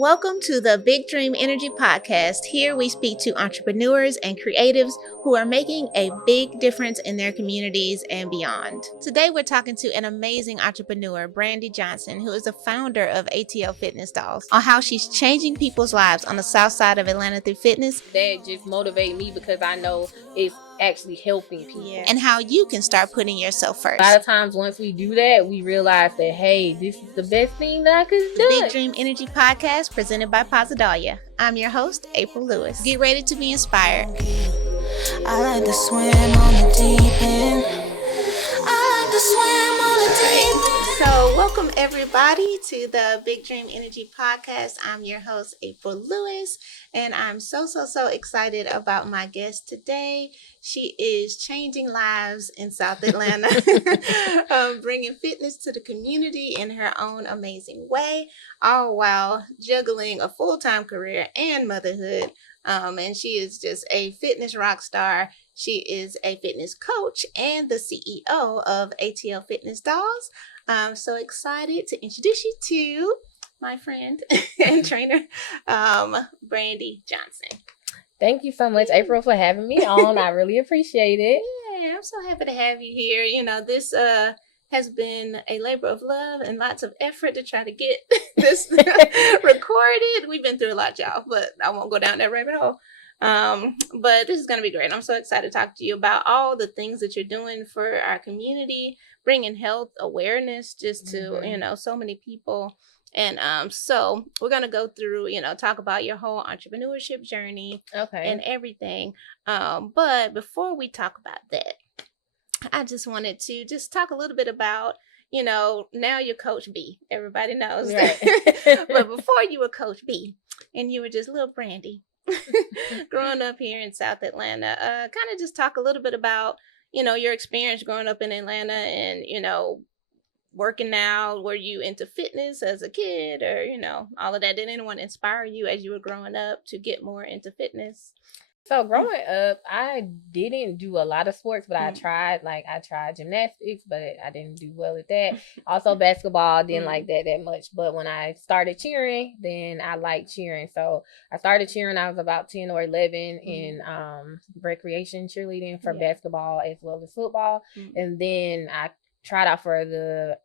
Welcome to the Big Dream Energy Podcast. Here we speak to entrepreneurs and creatives who are making a big difference in their communities and beyond. Today we're talking to an amazing entrepreneur, Brandy Johnson, who is the founder of ATL Fitness Dolls, on how she's changing people's lives on the south side of Atlanta through fitness. That just motivate me because I know it's actually helping people. And how you can start putting yourself first. A lot of times once we do that, we realize that, hey, this is the best thing that I could do. The Big Dream Energy Podcast presented by Posidalia. I'm your host, April Lewis. Get ready to be inspired. I like to swim on the deep end. I like to swim on the deep end. So welcome everybody to the Big Dream Energy Podcast. I'm your host, April Lewis, and I'm so excited about my guest today. She is changing lives in South Atlanta, bringing fitness to the community in her own amazing way, all while juggling a full-time career and motherhood. And she is just a fitness rock star. She is a fitness coach and the CEO of ATL Fitness Dolls. I'm so excited to introduce you to my friend and trainer, Brandy Johnson. Thank you so much, April, for having me on. I really appreciate it. Yeah, I'm so happy to have you here. You know, this has been a labor of love and lots of effort to try to get this recorded. We've been through a lot, y'all, but I won't go down that rabbit hole. But this is going to be great. I'm so excited to talk to you about all the things that you're doing for our community, bringing health awareness just to, so many people. And so we're going to go through, talk about your whole entrepreneurship journey and everything. But before we talk about that, I just wanted to just talk a little bit about, now you're Coach B. Everybody knows. Right. But before you were Coach B and you were just little Brandy growing up here in South Atlanta, kind of just talk a little bit about, your experience growing up in Atlanta and, working out. Were you into fitness as a kid or, all of that? Did anyone inspire you as you were growing up to get more into fitness? So growing up, I didn't do a lot of sports, but I tried gymnastics, but I didn't do well at that. Also basketball, didn't like that much. But when I started cheering, then I liked cheering. So I started cheering, I was about 10 or 11 in recreation cheerleading for basketball as well as football. And then I tried out for the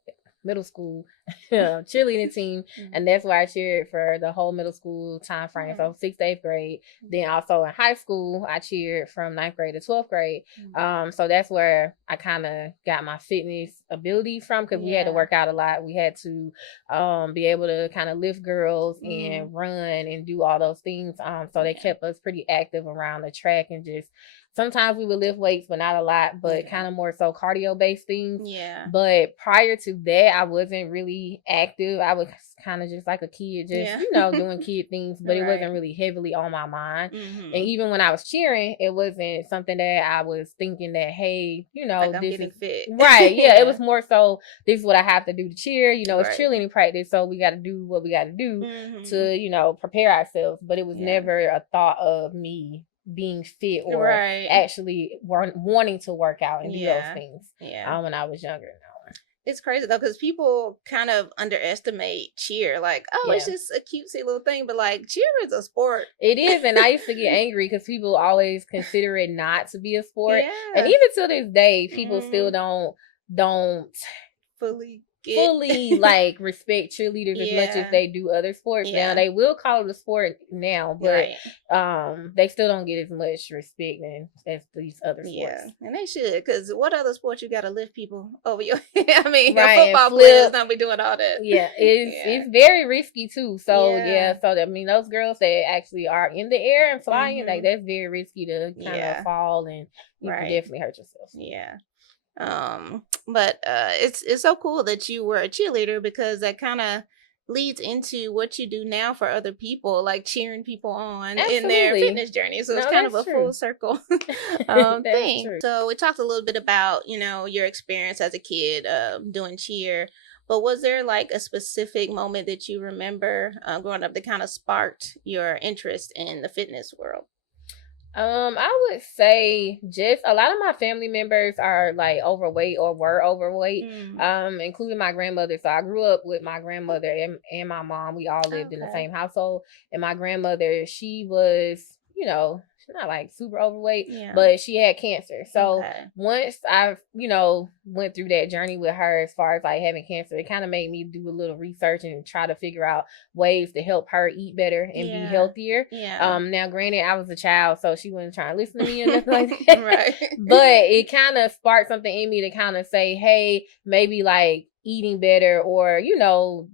middle school cheerleading team, and that's where I cheered for the whole middle school time frame, so 6th to 8th grade. Then also in high school, I cheered from 9th grade to 12th grade. So that's where I kind of got my fitness ability from, because we had to work out a lot. We had to be able to kind of lift girls and run and do all those things. So they kept us pretty active around the track, and just sometimes we would lift weights, but not a lot, but kind of more so cardio-based things. Yeah. But prior to that, I wasn't really active. I was kind of just like a kid, just, doing kid things, but it wasn't really heavily on my mind. And even when I was cheering, it wasn't something that I was thinking that, hey, like this is fit. Right. Yeah. It was more so, this is what I have to do to cheer. It's cheerleading practice, so we got to do what we got to do to, prepare ourselves. But it was never a thought of me being fit or actually wanting to work out and do those things when I was younger. It's crazy though, because people kind of underestimate cheer. Like, it's just a cutesy little thing, but like, cheer is a sport. It is, and I used to get angry because people always consider it not to be a sport, and even to this day, people still don't fully like respect cheerleaders as much as they do other sports. Now they will call it a sport now, but they still don't get as much respect as these other sports. And they should, because what other sports you gotta lift people over your head? I mean, football players don't be doing all that. It's very risky too. So so I mean, those girls that actually are in the air and flying, like, that's very risky to kind of fall, and you can definitely hurt yourself. But it's so cool that you were a cheerleader, because that kind of leads into what you do now for other people, like cheering people on in their fitness journey. So it's kind of a full circle thing. True. So we talked a little bit about, your experience as a kid doing cheer, but was there like a specific moment that you remember growing up that kind of sparked your interest in the fitness world? I would say just a lot of my family members are like overweight or were overweight, including my grandmother. So I grew up with my grandmother and my mom. We all lived in the Okay. same household. And my grandmother, she was, she's not like super overweight, Yeah. but she had cancer. So Okay. once I, went through that journey with her as far as like having cancer, it kind of made me do a little research and try to figure out ways to help her eat better and be healthier. Yeah. Now granted, I was a child, so she wasn't trying to listen to me or nothing like that. Right. But it kind of sparked something in me to kind of say, hey, maybe like eating better or, little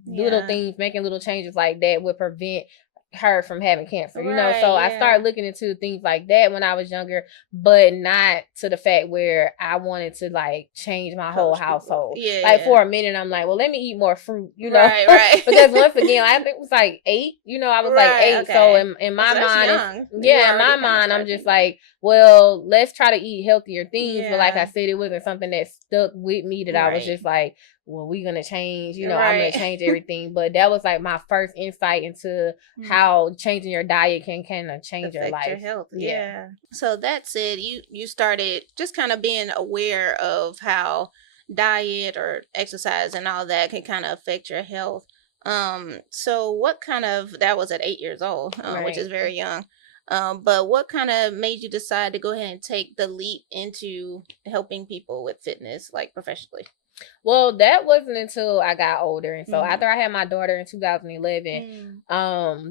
things, making little changes like that would prevent her from having cancer, so I started looking into things like that when I was younger, but not to the fact where I wanted to like change my whole household. For a minute I'm like, well, let me eat more fruit, right. because once again, I think it was like 8, I was like 8. Okay. So in my mind, in my mind, I'm just like, well, let's try to eat healthier things. But like I said, it wasn't something that stuck with me that I was just like, well, we're going to change, I'm going to change everything. But that was like my first insight into how changing your diet can kind of change your life. Your health. Yeah. So that's it. You started just kind of being aware of how diet or exercise and all that can kind of affect your health. So what kind of, that was at 8 years old, which is very young. But what kind of made you decide to go ahead and take the leap into helping people with fitness, like professionally? Well, that wasn't until I got older. And so after I had my daughter in 2011,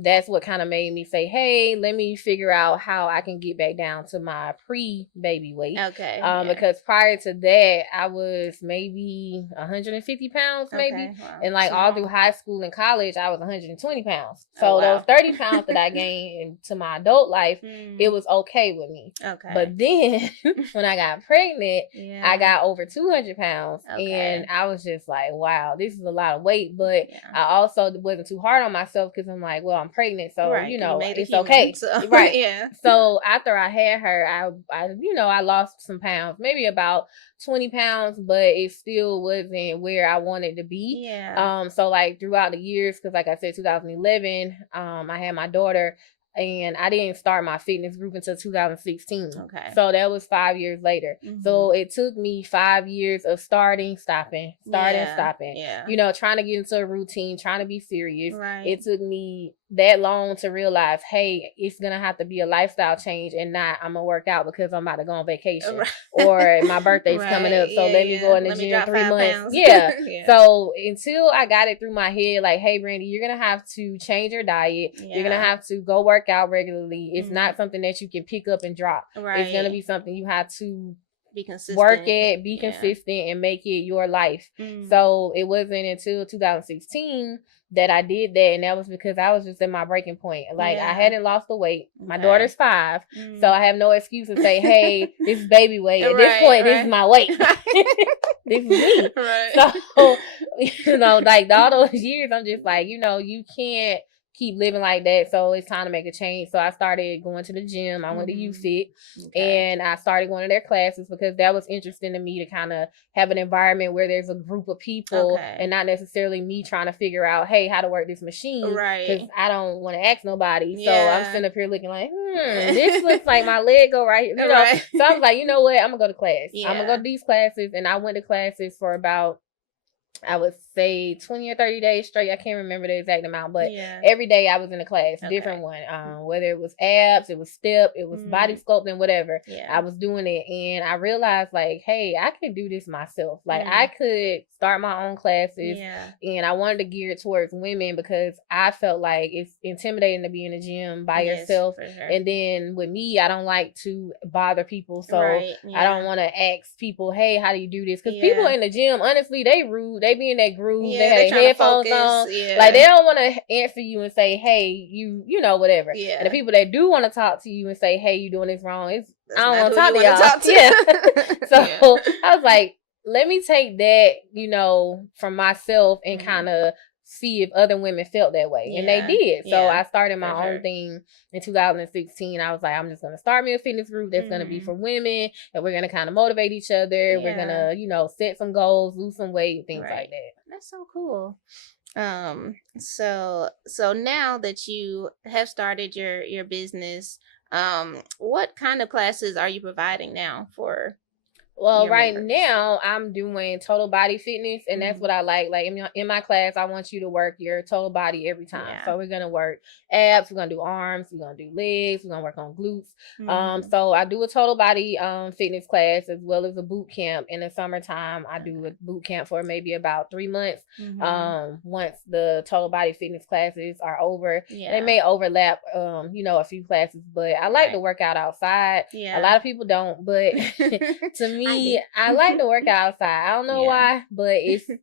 that's what kind of made me say, hey, let me figure out how I can get back down to my pre-baby weight. Okay. Because prior to that, I was maybe 150 pounds, maybe. Wow. And like all through high school and college, I was 120 pounds. So those 30 pounds that I gained into my adult life, it was okay with me. Okay. But then when I got pregnant, I got over 200 pounds. And I was just like, wow, this is a lot of weight. But I also wasn't too hard on myself because I'm like, well, I'm pregnant. So, it's okay. So, right. Yeah. So after I had her, I lost some pounds, maybe about 20 pounds, but it still wasn't where I wanted to be. Yeah. So like throughout the years, because like I said, 2011, I had my daughter. And I didn't start my fitness group until 2016. Okay. So that was 5 years later. So it took me 5 years of starting, stopping. Yeah. Trying to get into a routine, trying to be serious. Right. It took me that long to realize, hey, it's going to have to be a lifestyle change and not I'm going to work out because I'm about to go on vacation or my birthday's coming up. So let me go in the gym 3 months. Yeah. So until I got it through my head, like, hey, Brandy, you're going to have to change your diet. You're going to have to go work out regularly. It's not something that you can pick up and drop. It's going to be something you have to be consistent, work it, be consistent, and make it your life. So it wasn't until 2016 that I did that, and that was because I was just at my breaking point. Like I hadn't lost the weight. My daughter's 5, so I have no excuse to say, "Hey, this is baby weight." At this point, this is my weight. This is me. So like all those years, I'm just like, you can't keep living like that. So it's time to make a change. So I started going to the gym. I went to UFit and I started going to their classes because that was interesting to me to kind of have an environment where there's a group of people and not necessarily me trying to figure out, hey, how to work this machine. Because I don't want to ask nobody. So I'm sitting up here looking like, this looks like my leg go right. So I was like, you know what? I'm going to go to class. I'm going to go to these classes. And I went to classes for about, I would say 20 or 30 days straight. I can't remember the exact amount, but every day I was in a class, different one. Whether it was abs, it was step, it was body sculpting, whatever. I was doing it, and I realized like, hey, I could do this myself. Like I could start my own classes, and I wanted to gear it towards women because I felt like it's intimidating to be in a gym by yourself. And then with me, I don't like to bother people, so I don't want to ask people, hey, how do you do this? Because people in the gym, honestly, they rude. They be in that groove. They have headphones on. Like they don't want to answer you and say, hey, you whatever. And the people that do want to talk to you and say, hey, you doing this wrong, I don't want to talk to y'all. So I was like, let me take that, from myself and kind of see if other women felt that way. And they did. So I started my own thing in 2016. I was like, I'm just going to start me a fitness group that's going to be for women, and we're going to kind of motivate each other. We're going to, set some goals, lose some weight, things like that. That's so cool. So now that you have started your business, What kind of classes are you providing now for Well, your right members? now I'm doing total body fitness, and that's what I like. Like in my class, I want you to work your total body every time. Yeah. So we're gonna work abs, we're gonna do arms, we're gonna do legs, we're gonna work on glutes. Mhm. So I do a total body fitness class as well as a boot camp in the summertime. I do a boot camp for maybe about 3 months. Mhm. Once the total body fitness classes are over, and they Yeah. may overlap, a few classes, but I like to Right. work out outside. Yeah. A lot of people don't, but to I me, do. I like to work outside. I don't know Yeah. why, but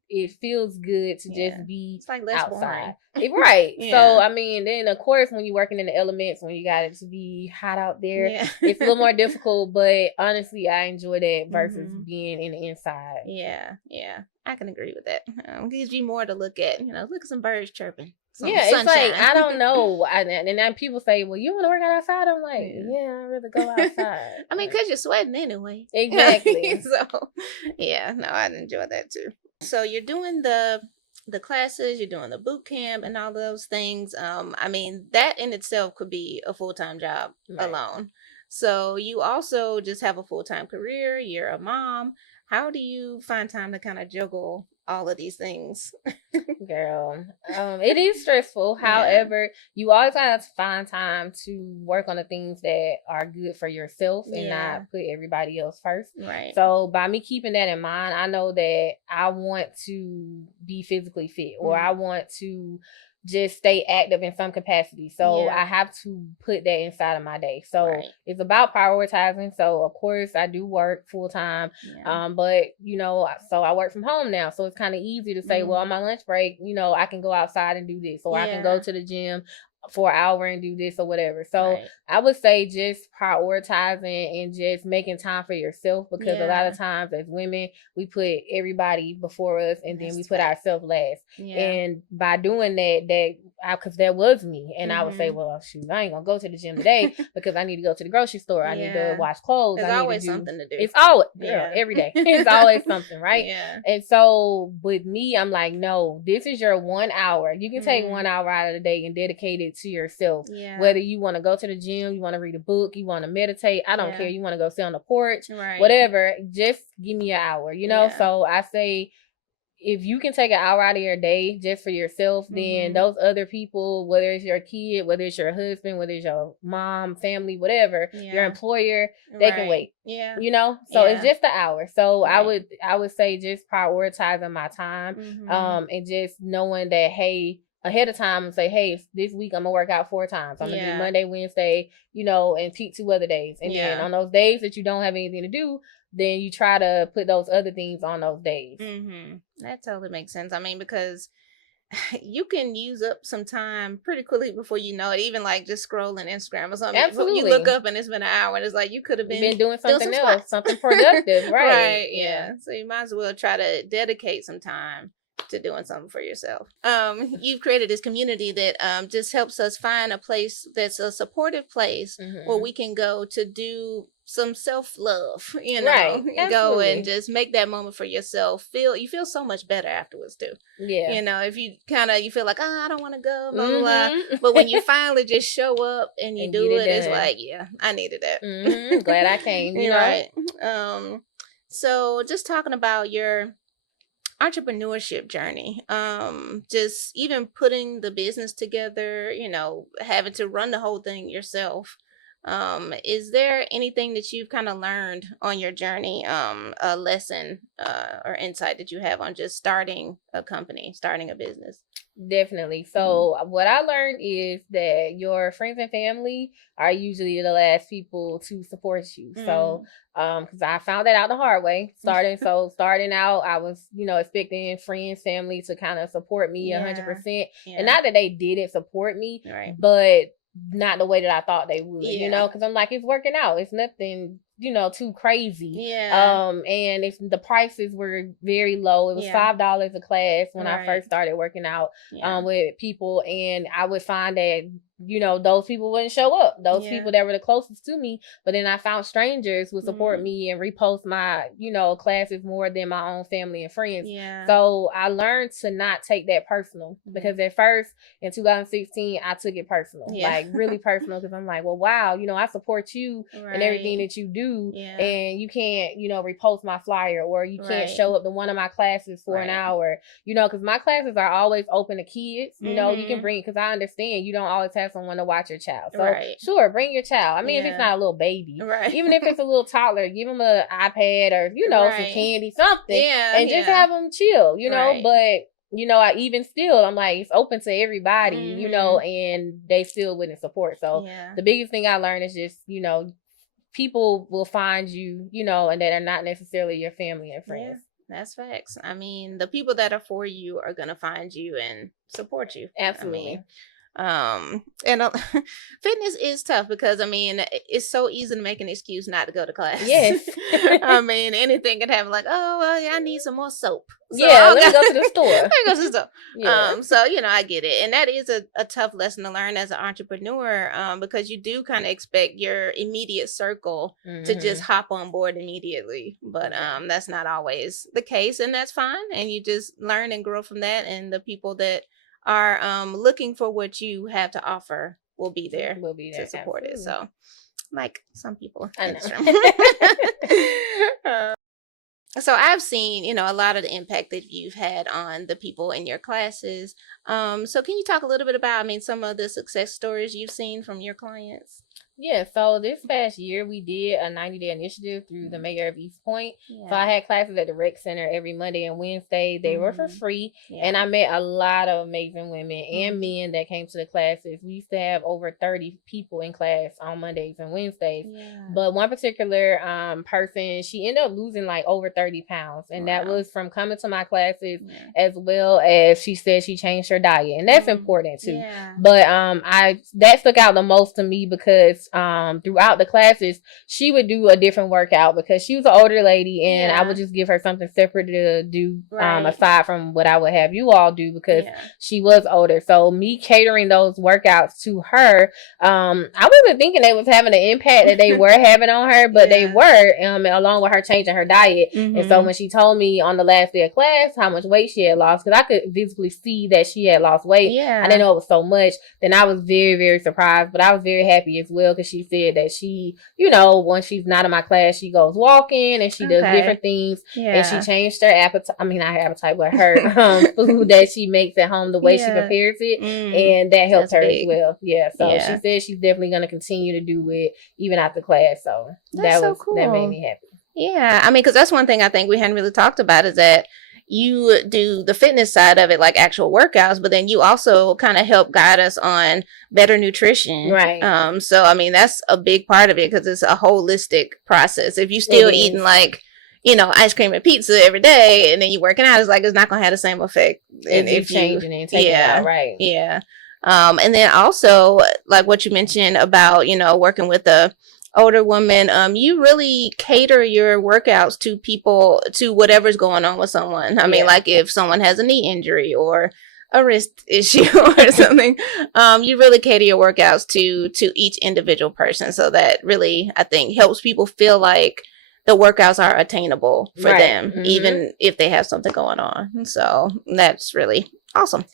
it feels good to Yeah. just be It's like less outside. boring. Right. Yeah. So I mean, then of course when you're working in the elements, when you got it to be hot out there, Yeah. it's a little more difficult. But honestly, I enjoy that versus Mhm. being in the inside. Yeah. Yeah. I can agree with that. Gives you more to look at. Look at some birds chirping, some Yeah, it's like sunshine. I don't know, and then people say, "Well, you want to work out outside?" I'm like, Yeah. "Yeah, I'd rather go outside." I mean, because you're sweating anyway. Exactly. So, yeah, no, I'd enjoy that too. So you're doing the classes, you're doing the boot camp and all those things. I mean, that in itself could be a full-time job Right. alone. So you also just have a full-time career, you're a mom. How do you find time to kind of juggle all of these things? Girl, it is stressful. Yeah. However, you always gotta find time to work on the things that are good for yourself and Yeah. not put everybody else first. Right. So by me keeping that in mind, I know that I want to be physically fit, or I want to just stay active in some capacity. So Yeah. I have to put that inside of my day. So Right. it's about prioritizing. So of course I do work full time. Yeah. But so I work from home now. So it's kind of easy to say, well, on my lunch break, I can go outside and do this, or I can go Yeah. to the gym for an hour and do this or whatever. So Right. I would say just prioritizing and just making time for yourself, because a lot Yeah. of times as women, we put everybody before us and then we That's put facts. ourselves last. Yeah. And by doing that, because that was me, and I would say, Mhm. well, shoot, I ain't gonna go to the gym today because I need to go to the grocery store. I need to Yeah. wash clothes. There's I need always to do something to do. It's always, girl, Yeah. every day. It's always something, right? Yeah. And so with me, I'm like, no, this is your 1 hour. You can take Mhm. 1 hour out of the day and dedicate it to yourself. Yeah. Whether you want to go to the gym, you want to read a book, you want to meditate, I don't Yeah. care. You want to go sit on the porch, Right. whatever, just give me an hour, Yeah. So I say, if you can take an hour out of your day just for yourself, then Mhm. those other people, whether it's your kid, whether it's your husband, whether it's your mom, family, whatever, your Yeah. employer, they can Right. wait. Yeah. So it's Yeah. just an hour. So Right. I would say just prioritizing my time, Mhm. and just knowing that, hey, ahead of time, and say, hey, this week I'm gonna work out 4 times. I'm gonna do Yeah. Monday, Wednesday, and pick 2 other days. And then Yeah. on those days that you don't have anything to do, then you try to put those other things on those days. Mhm. That totally makes sense. I mean, because you can use up some time pretty quickly before you know it. Even like just scrolling Instagram or something. Absolutely. You look up and it's been an hour, and it's like you could have You've been been doing something some else, squats. something productive, right? Right. Yeah. So you might as well try to dedicate some time to doing something for yourself. You've created this community that just helps us find a place that's a supportive place where we can go to do some self-love, Right. You go and Absolutely. just make that moment for yourself. You feel so much better afterwards too. Yeah. If you feel like, I don't want to go, blah, blah, blah. Mhm. But when you finally just show up and you And do get it it's done. like, yeah, I needed that. Glad I came, You're right. So just talking about your entrepreneurship journey, just even putting the business together, having to run the whole thing yourself. Is there anything that you've kind of learned on your journey, a lesson or insight that you have on just starting a company, starting a business? Definitely. So what I learned is that your friends and family are usually the last people to support you. So because I found that out the hard way. Starting out, I was, expecting friends, family to kind of support me 100%. And not that they didn't support me, Right. but not the way that I thought they would, Yeah. because I'm like, it's working out. It's nothing, too crazy. Yeah. And if the prices were very low, it was $5 a class when I Right. first started working out Yeah. with people, and I would find that those people wouldn't show up. Those Yeah. people that were the closest to me. But then I found strangers would support me and repost my, classes more than my own family and friends. Yeah. So I learned to not take that personal because at first in 2016, I took it personal, like really personal, because I'm like, well, wow, I support you and everything that you do, and you can't, repost my flyer, or you can't show up to one of my classes for an hour, because my classes are always open to kids. You can bring, because I understand you don't always have someone to watch your child. So sure, bring your child. I mean, if it's not a little baby, even if it's a little toddler, give them an iPad or, some candy, something, and just have them chill, but I even still, I'm like, it's open to everybody, and they still wouldn't support. So the biggest thing I learned is just, people will find you, and that are not necessarily your family and friends. That's facts. I mean, the people that are for you are gonna find you and support you. Absolutely. And fitness is tough because it's so easy to make an excuse not to go to class. Yes. I mean, anything can happen. Like, oh well, I need some more soap. So let me go to the store. Let me go to the store. Yeah. So I get it, and that is a tough lesson to learn as an entrepreneur, because you do kind of expect your immediate circle to just hop on board immediately, but that's not always the case, and that's fine. And you just learn and grow from that, and the people that are looking for what you have to offer will be there to support it. So, like some people. I know. So I've seen, a lot of the impact that you've had on the people in your classes. So can you talk a little bit about, some of the success stories you've seen from your clients? Yeah, so this past year we did a 90-day initiative through the mayor of East Point. Yeah. So I had classes at the rec center every Monday and Wednesday. They were for free. Yeah. And I met a lot of amazing women and men that came to the classes. We used to have over 30 people in class on Mondays and Wednesdays. Yeah. But one particular person, she ended up losing like over 30 pounds. And that was from coming to my classes, as well as she said she changed her diet. And that's important too. Yeah. But that stuck out the most to me because throughout the classes she would do a different workout because she was an older lady, and I would just give her something separate to do aside from what I would have you all do because she was older. So me catering those workouts to her, I wasn't thinking they was having the impact that they were having on her, but they were, along with her changing her diet. And so when she told me on the last day of class how much weight she had lost, because I could visibly see that she had lost weight, I didn't know it was so much, then I was very, very surprised, but I was very happy as well because she said that she, when she's not in my class, she goes walking and she does different things, and she changed her appetite. Not her appetite, but her food that she makes at home, the way she prepares it, and that helped her as well. Yeah, so she said she's definitely going to continue to do it even after class. So that's so cool. That made me happy. Yeah, because that's one thing I think we hadn't really talked about is that you do the fitness side of it, like actual workouts, but then you also kind of help guide us on better nutrition. Right. So, that's a big part of it because it's a holistic process. If you still eating like, ice cream and pizza every day and then you working out, it's not going to have the same effect. And if you changing and taking it out, right. Yeah. And then also like what you mentioned about, working with the older woman, you really cater your workouts to people, to whatever's going on with someone. Like if someone has a knee injury or a wrist issue or something, you really cater your workouts to each individual person. So that really, I think, helps people feel like the workouts are attainable for them, even if they have something going on. So that's really awesome.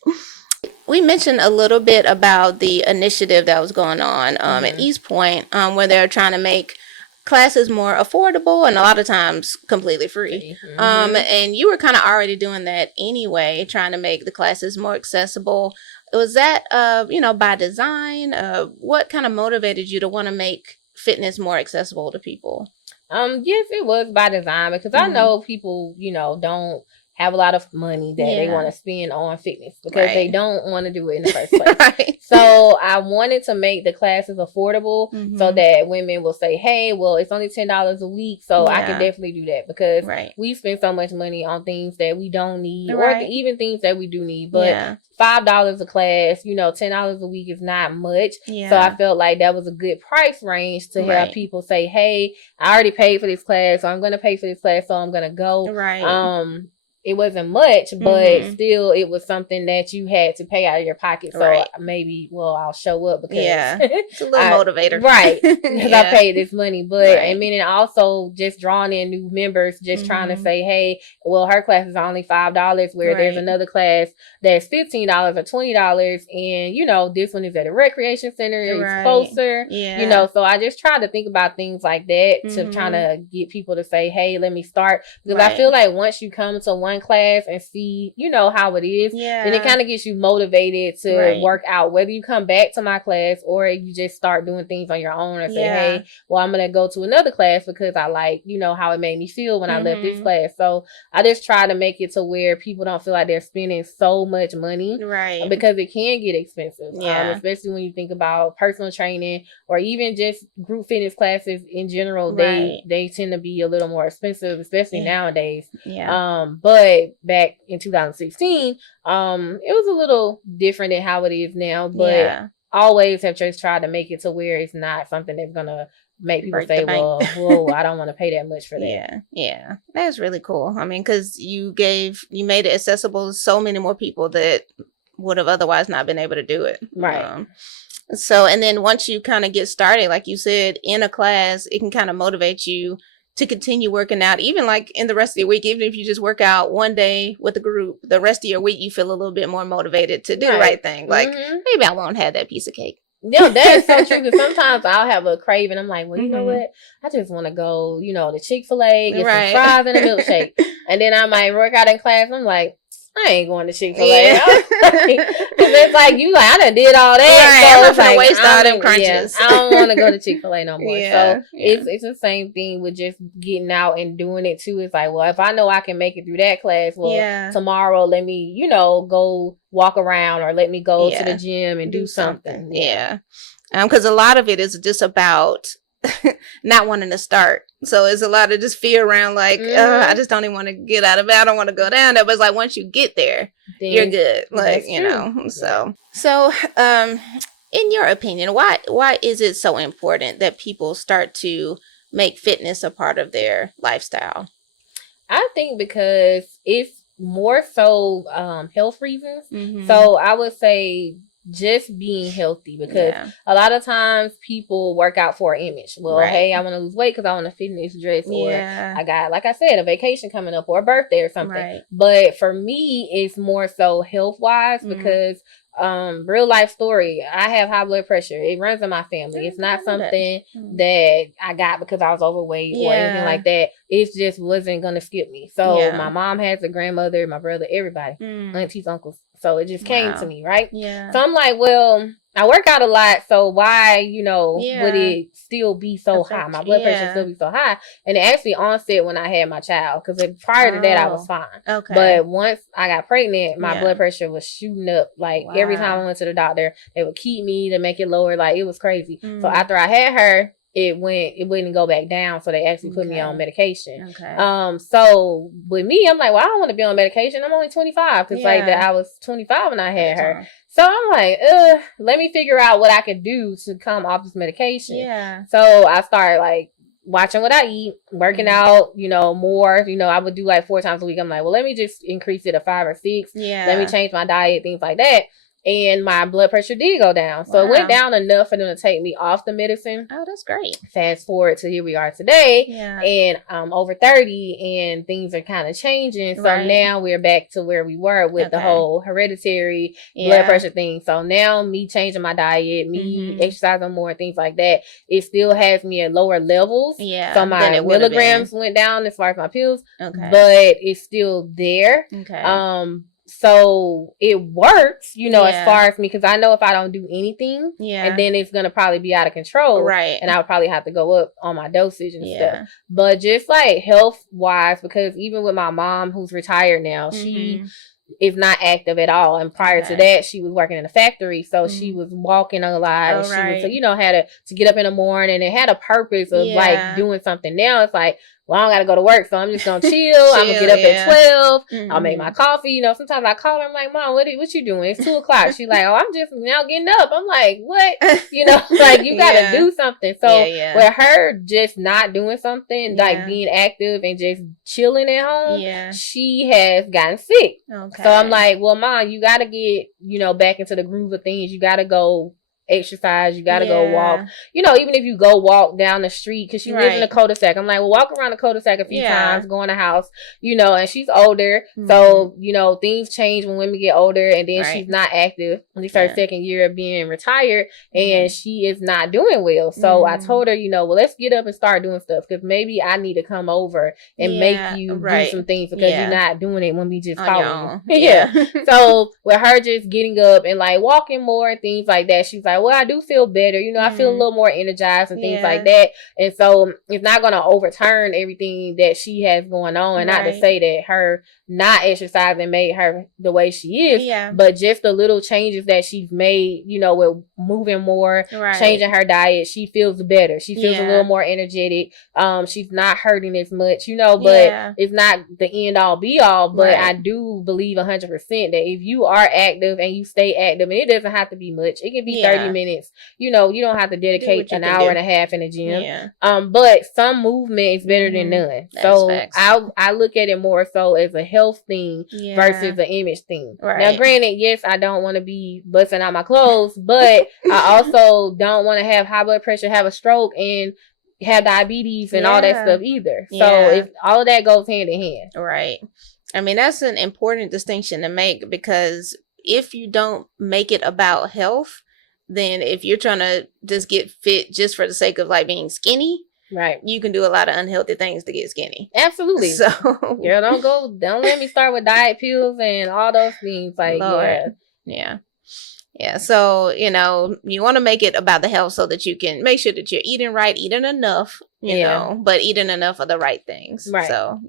We mentioned a little bit about the initiative that was going on at East Point, where they're trying to make classes more affordable and a lot of times completely free. And you were kind of already doing that anyway, trying to make the classes more accessible. Was that, by design? What kind of motivated you to want to make fitness more accessible to people? Yes, it was by design because I know people, don't have a lot of money that they want to spend on fitness because they don't want to do it in the first place. So I wanted to make the classes affordable so that women will say, hey, well, it's only $10 a week, so I can definitely do that because we spend so much money on things that we don't need or even things that we do need. But $5 a class, $10 a week is not much. So I felt like that was a good price range to have people say, hey, I already paid for this class, so I'm going to pay for this class, so I'm going to go. it wasn't much, but Mhm. still it was something that you had to pay out of your pocket. So Right. maybe, well, I'll show up because Yeah. It's a little motivator. right, because I Yeah. paid this money. But Right. I mean, and also just drawing in new members, just trying to Mhm. say, hey, well, her class is only $5, where there's Right. another class that's $15 or $20, and you know, this one is at a recreation center, it's Right. closer. Yeah. You know, so I just try to think about things like that to Mhm. try to get people to say, hey, let me start. Because Right. I feel like once you come to one class and see, you know, how it is, Yeah. then it kind of gets you motivated to Right. work out, whether you come back to my class or you just start doing things on your own or say, Yeah. hey, well, I'm going to go to another class because I like, you know, how it made me feel when I left this Mhm. class. So I just try to make it to where people don't feel like they're spending so much money. Right. Because it can get expensive, Yeah. especially when you think about personal training or even just group fitness classes in general. Right. They tend to be a little more expensive, especially Yeah. nowadays. Yeah. But back in 2016, it was a little different than how it is now. But Yeah. always have just tried to make it to where it's not something that's gonna make people Break say, the bank. well, whoa, I don't want to pay that much for that. Yeah. Yeah. That's really cool. I mean, because you made it accessible to so many more people that would have otherwise not been able to do it. Right. So, and then once you kind of get started, like you said, in a class, it can kind of motivate you to continue working out, even like in the rest of the week. Even if you just work out one day with a group, the rest of your week, you feel a little bit more motivated to do the right thing. Like, maybe I won't have that piece of cake. No, that is so true. Because sometimes I'll have a craving. I'm like, well, you know Mhm. what? I just want to go, you know, to Chick-fil-A, get Right. some fries and a milkshake. And then I might work out in class. And I'm like, I ain't going to Chick-fil-A. Yeah. Because it's like, you like, I done did all that. Right, So I'm not it's gonna like, waste all them Yeah, crunches. I don't want to go to Chick-fil-A no more. Yeah, So yeah. it's the same thing with just getting out and doing it too. It's like, well, if I know I can make it through that class, well, Yeah. tomorrow let me, you know, go walk around or let me go to Yeah. the gym and do something. Yeah. Because a lot of it is just about not wanting to start. So it's a lot of just fear around like, I just don't even want to get out of bed. I don't want to go down there. But it's like once you get there, Then you're good. Like, that's you true. know. So in your opinion, why is it so important that people start to make fitness a part of their lifestyle? I think because it's more so health reasons. Mhm. So I would say just being healthy, because Yeah. a lot of times people work out for an image. Well, Right. hey, I want to lose weight because I want a fitness dress, or Yeah. I got, like I said, a vacation coming up or a birthday or something. Right. But for me, it's more so health wise, Mhm. because real life story, I have high blood pressure. It runs in my family. It's not something that I got because I was overweight or anything Yeah. like that. It just wasn't gonna skip me. So Yeah. my mom has a grandmother, my brother, everybody, aunties, uncles. So it just came to Wow. me, right? Yeah. So I'm like, well, I work out a lot, so why, you know, Yeah. would it still be so high? Affect My you. blood pressure Yeah. still be so high. And it actually onset when I had my child, because prior to that, I was Oh, fine. Okay. But once I got pregnant, my Yeah. blood pressure was shooting up. Like every time Wow. I went to the doctor, they would keep me to make it lower. Like it was crazy. So Mm. after I had her, it wouldn't go back down. So they actually put me on Okay. medication. Okay. So with me, I'm like, well, I don't want to be on medication. I'm only 25, because like that, Yeah. I was 25 when I had At the her. time. So I'm like, let me figure out what I could do to come off this medication. Yeah. So I started like watching what I eat, working out, you know, more. You know, I would do like 4 times a week. I'm like, well, let me just increase it to 5 or 6. Yeah. Let me change my diet, things like that. And my blood pressure did go down. So it went Wow. down enough for them to take me off the medicine. Oh, that's great. Fast forward to here we are today. Yeah. And I'm over 30 and things are kind of changing. So Right. now we're back to where we were with the Okay. whole hereditary blood Yeah. pressure thing. So now me changing my diet, me Mhm. exercising more, things like that, it still has me at lower levels. Yeah. So than my it would've milligrams went down as far as my pills, Okay. but it's still there. Okay. So it works, you know, Yeah. as far as me, because I know if I don't do anything, Yeah. and then it's gonna probably be out of control, Right. and I would probably have to go up on my dosage and Yeah. stuff. But just like health wise, because even with my mom, who's retired now, she Mhm. is not active at all. And prior to Okay. that, she was working in a factory, so she was walking a lot. Oh, And she was, right. you know, had to get up in the morning and it had a purpose of Yeah. like doing something. Now it's like, well, I don't got to go to work, so I'm just going to chill. I'm going to get up at 12. I'll make my coffee. You know, sometimes I call her. I'm like, Mom, what you doing? It's 2 o'clock. She's like, oh, I'm just now getting up. I'm like, what? You know, like, you got to do something. So with her just not doing something, like being active and just chilling at home, she has gotten sick. Okay. So I'm like, well, Mom, you got to get, you know, back into the groove of things. You got to go exercise, you gotta go walk, you know, even if you go walk down the street, because she lives in a cul-de-sac. I'm like, well, walk around the cul-de-sac a few times, go in the house, you know, and she's older, so, you know, things change when women get older, and then she's not active. It's her second year of being retired, and she is not doing well. So I told her, you know, well, let's get up and start doing stuff, because maybe I need to come over and make you do some things, because you're not doing it when we just call you. So with her just getting up and like walking more and things like that, she's like, well, I do feel better. You know, I feel a little more energized and things like that. And so it's not going to overturn everything that she has going on. And not to say that her not exercising made her the way she is, but just the little changes that she's made, you know, with moving more, changing her diet, she feels better. She feels a little more energetic. She's not hurting as much, you know, but it's not the end all be all. But I do believe 100% that if you are active and you stay active, and it doesn't have to be much, it can be 30 minutes, you know, you don't have to dedicate an hour and a half in the gym. But some movement is better than none. That's so facts. I look at it more so as a health thing versus an image thing. Now, granted, yes, I don't want to be busting out my clothes, but I also don't want to have high blood pressure, have a stroke, and have diabetes and all that stuff either. So if all of that goes hand in hand. Right. I mean, that's an important distinction to make, because if you don't make it about health, then if you're trying to just get fit just for the sake of like being skinny, you can do a lot of unhealthy things to get skinny. Absolutely. So don't let me start with diet pills and all those things. Like, so, you know, you want to make it about the health so that you can make sure that you're eating right, eating enough, you know, but eating enough of the right things. So,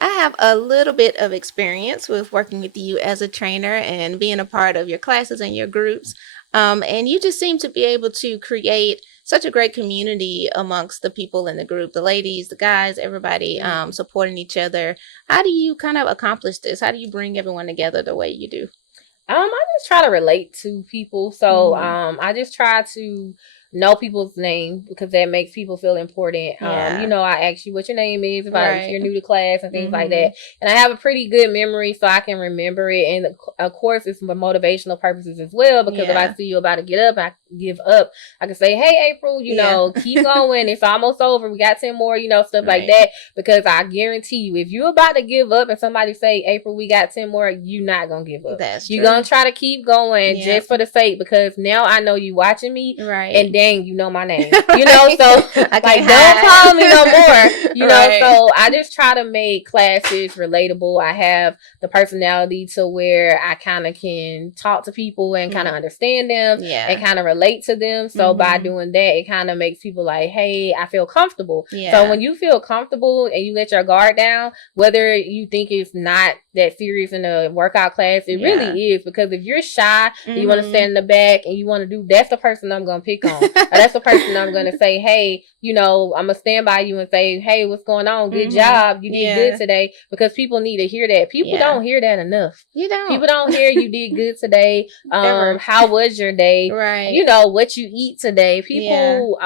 I have a little bit of experience with working with you as a trainer and being a part of your classes and your groups. And you just seem to be able to create such a great community amongst the people in the group, the ladies, the guys, everybody supporting each other. How do you kind of accomplish this? How do you bring everyone together the way you do? I just try to relate to people. So I just try to know people's name, because that makes people feel important. You know, I ask you what your name is if you're new to class and things like that. And I have a pretty good memory, so I can remember it. And of course, it's for motivational purposes as well, because if I see you about to give up, I can say, hey, April, you know, keep going. It's almost over. We got 10 more, you know, stuff like that. Because I guarantee you, if you're about to give up and somebody say, April, we got 10 more, you're not going to give up. You're going to try to keep going just for the sake, because now I know you watching me. And then you know my name, you know, so like, don't call me no more, you know. So I just try to make classes relatable. I have the personality to where I kind of can talk to people and kind of understand them and kind of relate to them. So by doing that, it kind of makes people like, hey, I feel comfortable. So when you feel comfortable and you let your guard down, whether you think it's not that serious in a workout class, it really is. Because if you're shy, you want to stand in the back and you want to do, that's the person I'm going to pick on. That's the person I'm going to say, hey, you know, I'm going to stand by you and say, hey, what's going on? Good job. You did good today. Because people need to hear that. People don't hear that enough. You don't. People don't hear you did good today. How was your day? You know, what you eat today. People,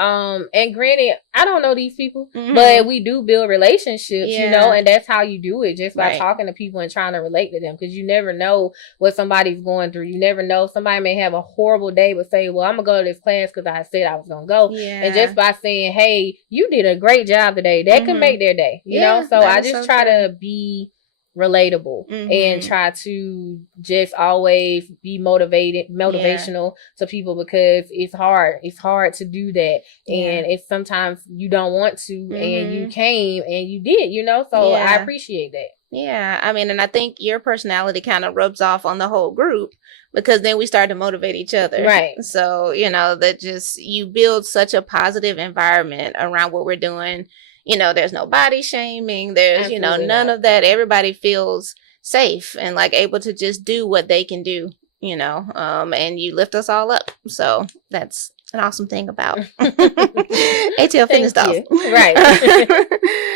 and granted, I don't know these people, but we do build relationships, you know, and that's how you do it, just by talking to people and trying to relate to them, because you never know what somebody's going through. You never know. Somebody may have a horrible day, but say, well, I'm going to go to this class because I said I was going to go. And just by saying, hey, you did a great job today, that can make their day, you know? So I just try to be relatable and try to just always be motivational to people, because it's hard to do that, and it's sometimes you don't want to, and you came and you did, you know, so I appreciate that. I mean, and I think your personality kind of rubs off on the whole group, because then we start to motivate each other. So, you know, that just, you build such a positive environment around what we're doing. You know, there's no body shaming. There's, absolutely, you know, none of that. Everybody feels safe and like able to just do what they can do, you know, and you lift us all up. So that's an awesome thing about ATL Fitness Dolls. Right.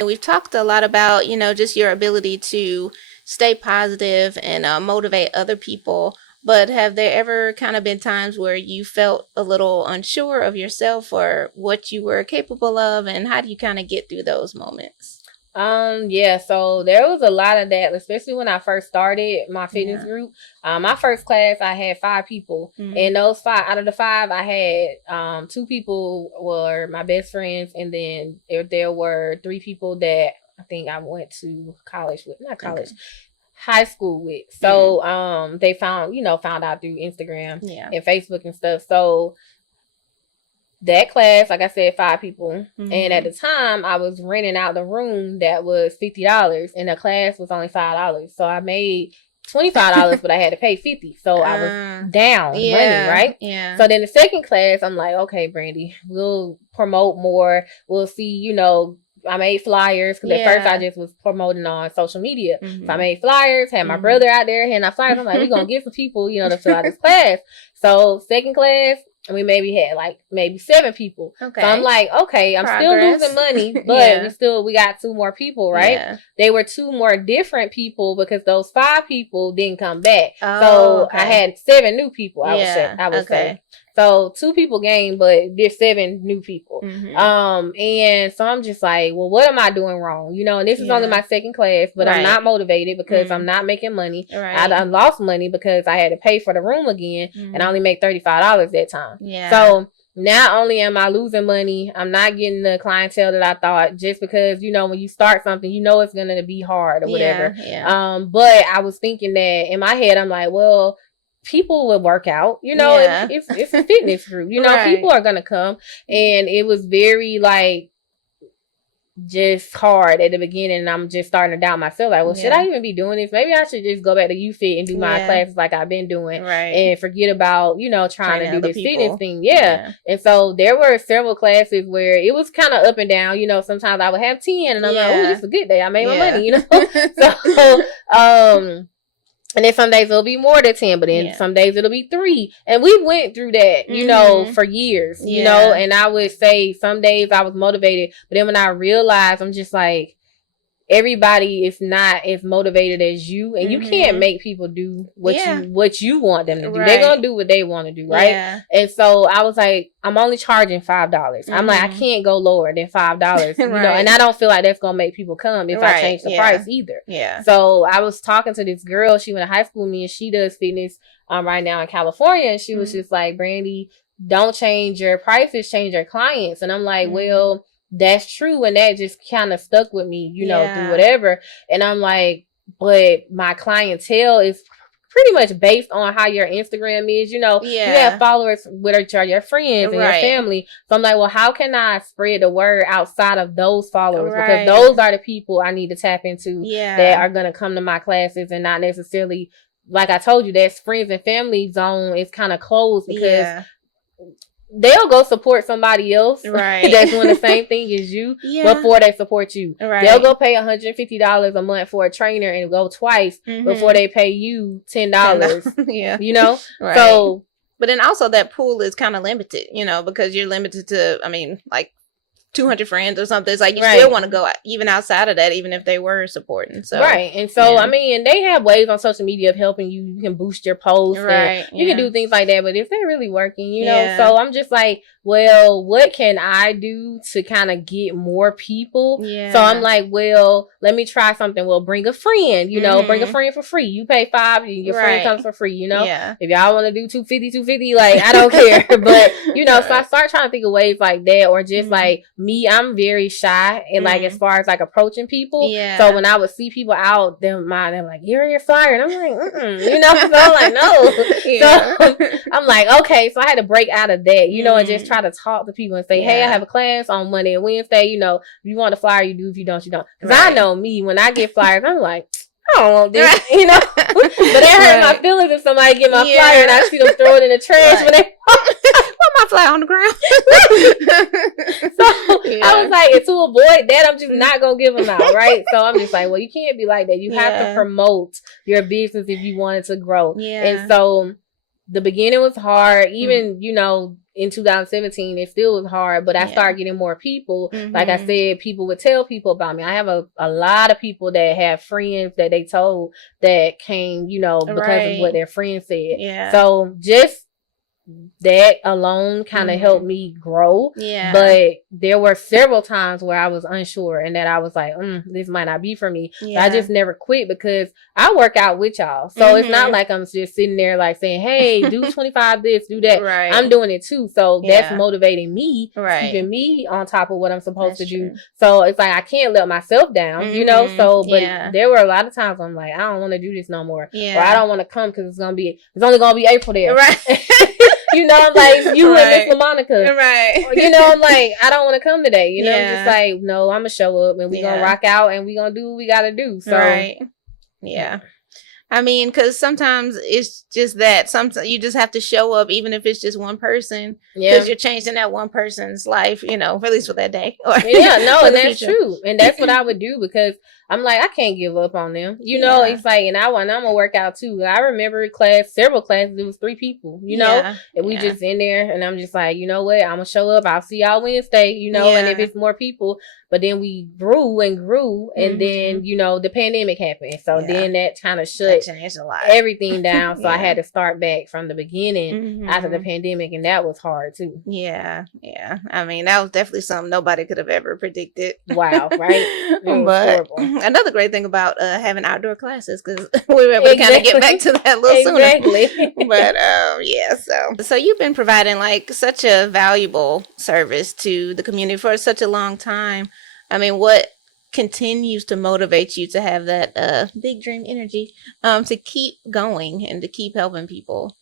We've talked a lot about, just your ability to stay positive and motivate other people. But have there ever kind of been times where you felt a little unsure of yourself or what you were capable of, and how do you kind of get through those moments? Yeah, so there was a lot of that, especially when I first started my fitness group. My first class, I had 5 people, and those 5, out of the 5, I had 2 people were my best friends, and then there were 3 people that I think I went to college with, not college, high school with. So they found out through Instagram and Facebook and stuff. So that class, like I said, 5 people. And at the time, I was renting out the room that was $50, and the class was only $5. So I made $25, but I had to pay $50. So I was down money, right? Yeah. So then the second class, I'm like, okay, Brandy, we'll promote more. We'll see, I made flyers because at first I just was promoting on social media. So I made flyers, had my brother out there handing out flyers. I'm like, we're going to get some people, to fill out this class. So second class, we maybe had maybe 7 people. Okay. So I'm like, okay, I'm still losing money, but we got 2 more people, right? Yeah. They were 2 more different people because those 5 people didn't come back. So I had 7 new people, I would say. So 2 people gained, but there's 7 new people. And so I'm just like, well, what am I doing wrong? And this is only my second class, but I'm not motivated because I'm not making money. I lost money because I had to pay for the room again, and I only make $35 that time. So not only am I losing money, I'm not getting the clientele that I thought, just because, when you start something, it's going to be hard or whatever. But I was thinking that in my head, I'm like, well, people will work out, it's a fitness group, people are going to come. And it was very just hard at the beginning, and I'm just starting to doubt myself. Like, well, should I even be doing this? Maybe I should just go back to UFit and do my classes like I've been doing, and forget about trying to do this fitness thing. And so there were several classes where it was kind of up and down. Sometimes I would have 10, and I'm like, oh, this is a good day. I made my money. So and then some days it'll be more than 10, but then some days it'll be 3. And we went through that, for years, and I would say some days I was motivated, but then when I realized, I'm just like, everybody is not as motivated as you, and you can't make people do what you want them to do. They're gonna do what they want to do, right? And so I was like, I'm only charging $5. I'm like, I can't go lower than $5, and I don't feel like that's gonna make people come if I change the price either. So I was talking to this girl, she went to high school with me, and she does fitness right now in California, and she was just like, Brandy, don't change your prices, change your clients. And I'm like, well, that's true, and that just kind of stuck with me, through whatever. And I'm like, but my clientele is pretty much based on how your Instagram is. You have followers which are your friends and your family. So I'm like, well, how can I spread the word outside of those followers? Because those are the people I need to tap into that are going to come to my classes, and not necessarily, like I told you, that friends and family zone is kind of closed because they'll go support somebody else that's doing the same thing as you before they support you. They'll go pay $150 a month for a trainer and go twice before they pay you $10. So, but then also that pool is kind of limited, because you're limited to, 200 friends or something. It's like you still want to go even outside of that, even if they were supporting. So and so and they have ways on social media of helping you. You can boost your posts, and you can do things like that. But if they're really working, so I'm just like, well, what can I do to kind of get more people? So I'm like, well, let me try something. Well, bring a friend, bring a friend for free. You pay $5 and your friend comes for free, if y'all want to do $250, I don't care. But so I start trying to think of ways like that, or just like me, I'm very shy and as far as approaching people. So when I would see people out, they're like, here are your flyer, and I'm like, so I'm like, no. So I'm like, okay. So I had to break out of that, and just try to talk to people and say, hey, I have a class on Monday and Wednesday. If you want a flyer, you do. If you don't, you don't. Because I know me, when I get flyers, I'm like, I don't want this, But it hurt my feelings if somebody get my flyer and I see them throw it in the trash when they put my flyer on the ground. So I was like, to avoid that, I'm just not gonna give them out, right? So I'm just like, well, you can't be like that. You have to promote your business if you want it to grow. And so the beginning was hard. Even in 2017, it still was hard, but I started getting more people. Like I said, people would tell people about me. I have a lot of people that have friends that they told that came, you know, because of what their friends said. Yeah. So just that alone kind of helped me grow. Yeah. But there were several times where I was unsure and that I was like, this might not be for me. Yeah. But I just never quit because I work out with y'all. So it's not like I'm just sitting there like saying, hey, do 25 this, do that. Right. I'm doing it too. So that's motivating me, keeping me on top of what I'm supposed to do. So it's like I can't let myself down, you know? So, but there were a lot of times I'm like, I don't want to do this no more. Yeah. Or I don't want to come because it's only going to be April there. Right. You know, I'm like, you and Miss LaMonica. Right. You know, I'm like, I don't want to come today. You know, I'm just like, no, I'm going to show up and we're going to rock out and we're going to do what we got to do. So, yeah. I mean, because sometimes it's just that. Sometimes you just have to show up, even if it's just one person. Because you're changing that one person's life, you know, at least for that day. Or and that's true. And that's what I would do because I'm like, I can't give up on them. You know, it's like, and I'm going to work out too. I remember several classes, it was 3 people, you know, and we just in there and I'm just like, you know what, I'm going to show up. I'll see y'all Wednesday, you know, and if it's more people, but then we grew and then, you know, the pandemic happened. So then that kind of shut everything down. So I had to start back from the beginning after the pandemic, and that was hard too. Yeah. I mean, that was definitely something nobody could have ever predicted. Wow, right? But another great thing about having outdoor classes, because we were able to kind of get back to that a little sooner. But so you've been providing like such a valuable service to the community for such a long time. I mean, what continues to motivate you to have that big dream energy to keep going and to keep helping people?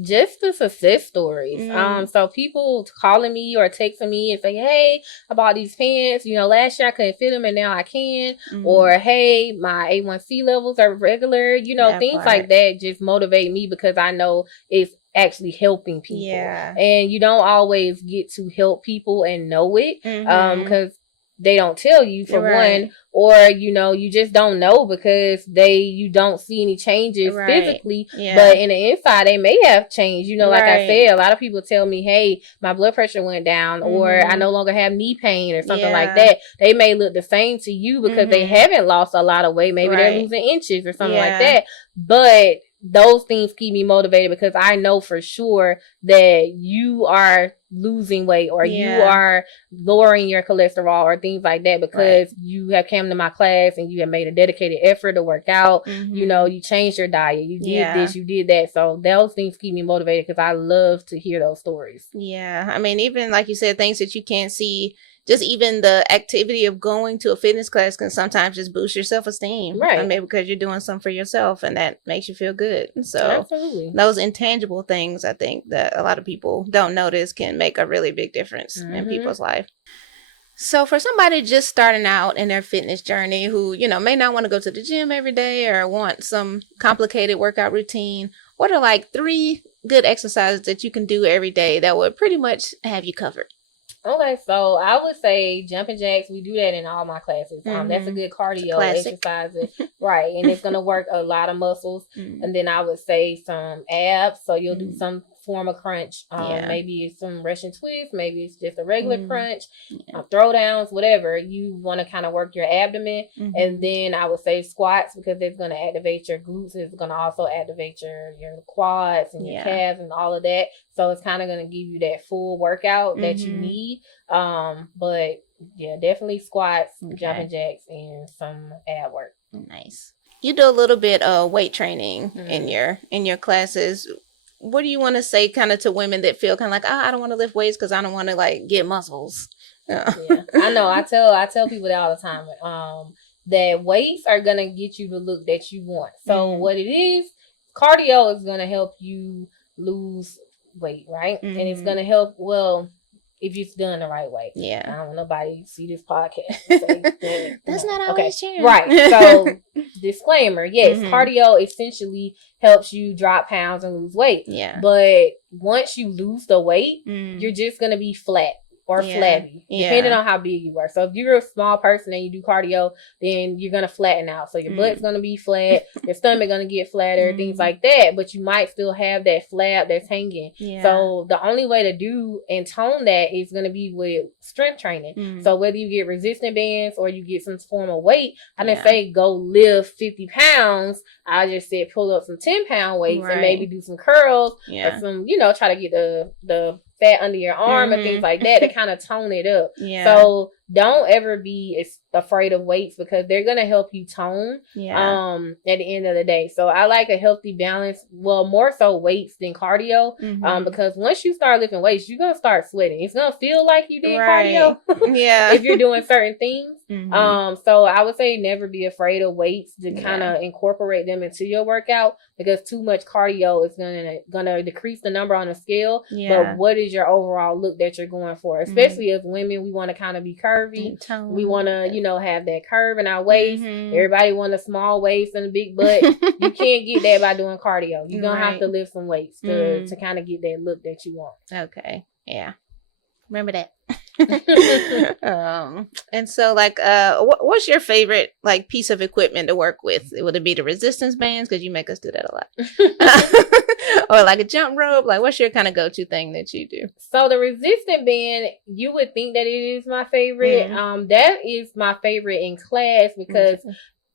Just the success stories. So people calling me or texting me and say, hey, I bought these pants, you know, last year I couldn't fit them and now I can. Or, hey, my A1C levels are regular, you know, things like that just motivate me because I know it's actually helping people. And you don't always get to help people and know it because they don't tell you for one, or you know, you just don't know because you don't see any changes physically, but in the inside they may have changed. You know, like I said, a lot of people tell me, hey, my blood pressure went down, or I no longer have knee pain or something like that. They may look the same to you because they haven't lost a lot of weight. Maybe they're losing inches or something like that, but those things keep me motivated because I know for sure that you are losing weight or you are lowering your cholesterol or things like that because you have come to my class and you have made a dedicated effort to work out. You know, you changed your diet, you did this, you did that. So those things keep me motivated because I love to hear those stories. I mean, even like you said, things that you can't see, just even the activity of going to a fitness class can sometimes just boost your self-esteem. I mean, because you're doing something for yourself and that makes you feel good. So those intangible things, I think that a lot of people don't notice can make a really big difference in people's life. So for somebody just starting out in their fitness journey who, you know, may not want to go to the gym every day or want some complicated workout routine, what are like 3 good exercises that you can do every day that would pretty much have you covered? Okay, so I would say jumping jacks. We do that in all my classes. That's a good cardio exercise, right? And it's gonna work a lot of muscles. And then I would say some abs. So you'll do some form of crunch. Maybe it's some Russian twist. Maybe it's just a regular crunch. Throw downs, whatever. You want to kind of work your abdomen. And then I would say squats because it's gonna activate your glutes. It's gonna also activate your quads and your calves and all of that. So it's kind of going to give you that full workout that you need. But yeah, definitely squats, jumping jacks, and some ab work. Nice. You do a little bit of weight training in your classes. What do you want to say kind of to women that feel kind of like, I don't want to lift weights because I don't want to like get muscles? I know. I tell people that all the time. That weights are going to get you the look that you want. So what it is, cardio is going to help you lose weight, right? And it's gonna help if it's done the right way. I don't want nobody see this podcast and say that's not always true, right? So disclaimer, yes, cardio essentially helps you drop pounds and lose weight, but once you lose the weight, you're just gonna be flat or flabby, depending on how big you are. So if you're a small person and you do cardio, then you're going to flatten out. So your butt's going to be flat, your stomach going to get flatter, things like that. But you might still have that flab that's hanging. So the only way to do and tone that is going to be with strength training. So whether you get resistant bands or you get some form of weight, I didn't say go lift 50 pounds. I just said pull up some 10-pound weights and maybe do some curls or some, try to get the fat under your arm and things like that to kind of tone it up. So don't ever be afraid of weights because they're going to help you tone at the end of the day. So I like a healthy balance. Well, more so weights than cardio because once you start lifting weights, you're going to start sweating. It's going to feel like you did cardio if you're doing certain things. So I would say never be afraid of weights to kind of incorporate them into your workout because too much cardio is gonna decrease the number on the scale. But what is your overall look that you're going for? Especially as women, we want to kind of be curvy. We want to, have that curve in our waist. Everybody want a small waist and a big butt. You can't get that by doing cardio. You're gonna have to lift some weights to kind of get that look that you want. Okay. Yeah. Remember that. And so like what's your favorite like piece of equipment to work with? Would it be the resistance bands because you make us do that a lot? Or like a jump rope? Like what's your kind of go-to thing that you do? So the resistant band, you would think that it is my favorite. That is my favorite in class because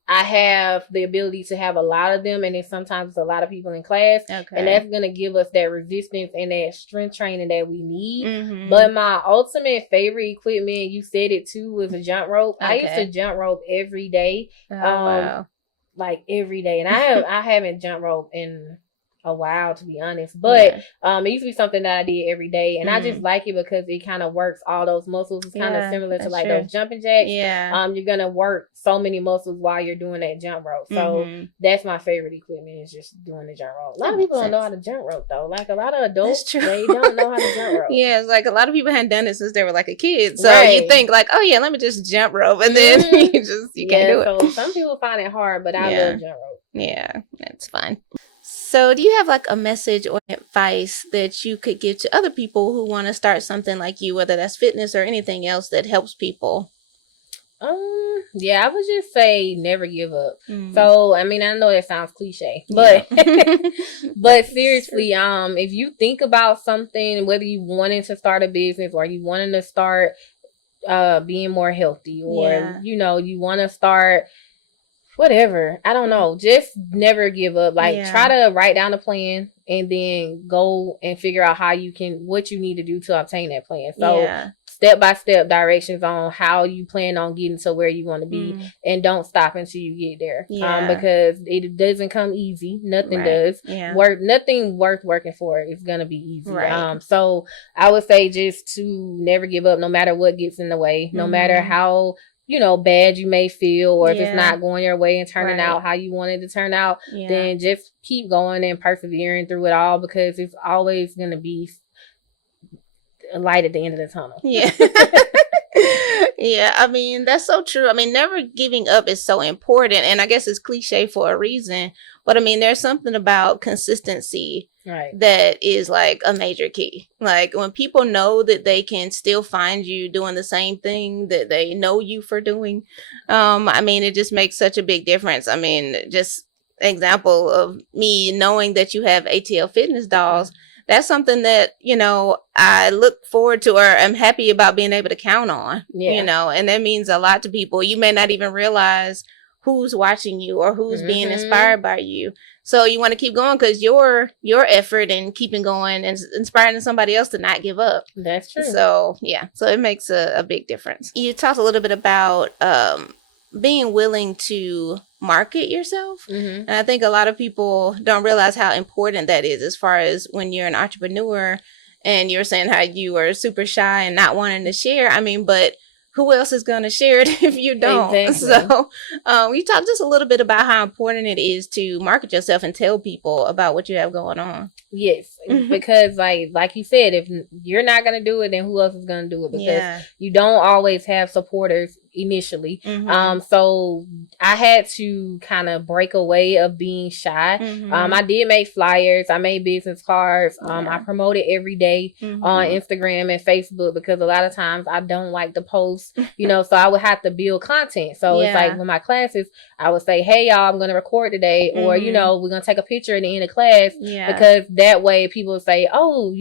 I have the ability to have a lot of them, and then sometimes it's a lot of people in class, and that's going to give us that resistance and that strength training that we need. But my ultimate favorite equipment, you said it too, was a jump rope. I used to jump rope every day, like every day, and I haven't jump rope in a while, to be honest, but it used to be something that I did every day, and I just like it because it kind of works all those muscles. It's kind of similar to like those jumping jacks. You're gonna work so many muscles while you're doing that jump rope. So that's my favorite equipment, is just doing the jump rope. A lot of people don't know how to jump rope though. Like a lot of adults, they don't know how to jump rope. It's like a lot of people hadn't done it since they were like a kid. So you think like, oh yeah, let me just jump rope, and then you can't do it. So some people find it hard, but I love jump rope. Yeah, that's fun. So do you have like a message or advice that you could give to other people who want to start something like you, whether that's fitness or anything else that helps people? I would just say never give up. So, I mean, I know that sounds cliche, but but seriously, if you think about something, whether you wanted to start a business or you wanted to start being more healthy, or you want to start whatever, I don't know, just never give up. Like try to write down a plan and then go and figure out what you need to do to obtain that plan. So step-by-step directions on how you plan on getting to where you want to be, and don't stop until you get there. Because it doesn't come easy. Nothing does. Nothing worth working for is gonna be easy. So I would say just to never give up, no matter what gets in the way, no matter how bad you may feel, or if it's not going your way and turning out how you want it to turn out, then just keep going and persevering through it all, because it's always going to be a light at the end of the tunnel. I mean, that's so true. I mean, never giving up is so important, and I guess it's cliche for a reason, but I mean, there's something about consistency that is like a major key. Like when people know that they can still find you doing the same thing that they know you for doing, I mean, it just makes such a big difference. I mean, just example of me knowing that you have ATL Fitness Dolls, that's something that, I look forward to, or I'm happy about being able to count on, and that means a lot to people. You may not even realize who's watching you or who's being inspired by you. So you want to keep going because your effort and keeping going and inspiring somebody else to not give up. That's true. So it makes a big difference. You talked a little bit about being willing to market yourself. And I think a lot of people don't realize how important that is, as far as when you're an entrepreneur and you're saying how you are super shy and not wanting to share. I mean, but who else is going to share it if you don't? Exactly. So you talked just a little bit about how important it is to market yourself and tell people about what you have going on. Yes, because like you said, if you're not gonna do it, then who else is gonna do it? Because you don't always have supporters initially. So I had to kind of break away of being shy. I did make flyers, I made business cards, I promoted every day on Instagram and Facebook, because a lot of times I don't like to post, so I would have to build content. So it's like with my classes, I would say, hey y'all, I'm gonna record today, or we're gonna take a picture at the end of class, because that way people say, oh,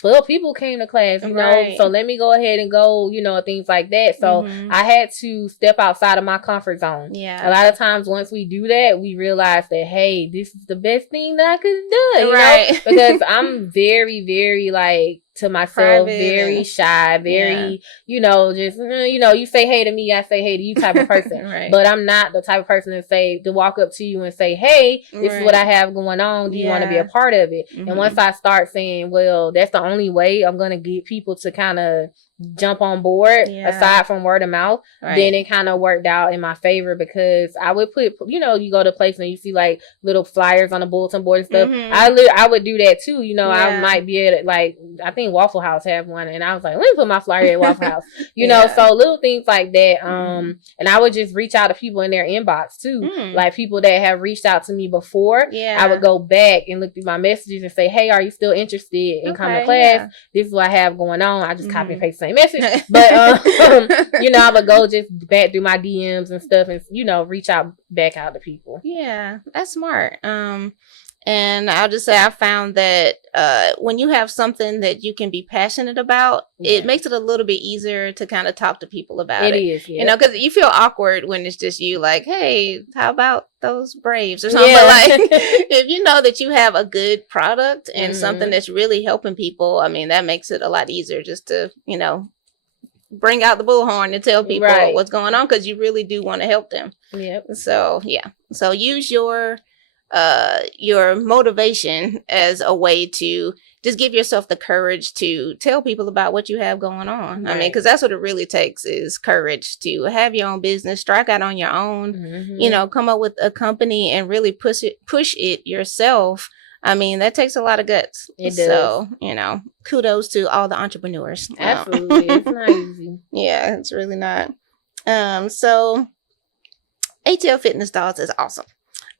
12 people came to class, so let me go ahead and go, things like that. So I had to step outside of my comfort zone. A lot of times once we do that, we realize that, hey, this is the best thing that I could do, because I'm very, very like to myself, very shy, very, just, you say hey to me, I say hey to you type of person. But I'm not the type of person to walk up to you and say, hey, this is what I have going on. Do you want to be a part of it? And once I start saying, well, that's the only way I'm going to get people to kind of jump on board, aside from word of mouth, then it kind of worked out in my favor, because I would put, you go to place and you see like little flyers on the bulletin board and stuff. I would do that too. I might be at like, I think Waffle House have one, and I was like, let me put my flyer at Waffle House, know, so little things like that. And I would just reach out to people in their inbox too, like people that have reached out to me before. I would go back and look through my messages and say, hey, are you still interested in coming to class? This is what I have going on. I just copy and paste the same message, but I would go just back through my DMs and stuff, and reach out back out to people. That's smart. And I'll just say I found that when you have something that you can be passionate about, it makes it a little bit easier to kind of talk to people about it. It is, because you feel awkward when it's just you, like, hey, how about those Braves or something? But like, if you know that you have a good product and something that's really helping people, I mean, that makes it a lot easier just to, bring out the bullhorn and tell people what's going on, because you really do want to help them. So so use your motivation as a way to just give yourself the courage to tell people about what you have going on. I mean, because that's what it really takes, is courage to have your own business, strike out on your own, come up with a company and really push it yourself. I mean, that takes a lot of guts. It does. So, kudos to all the entrepreneurs. Absolutely. It's not easy. Yeah, it's really not. So ATL Fitness Dolls is awesome.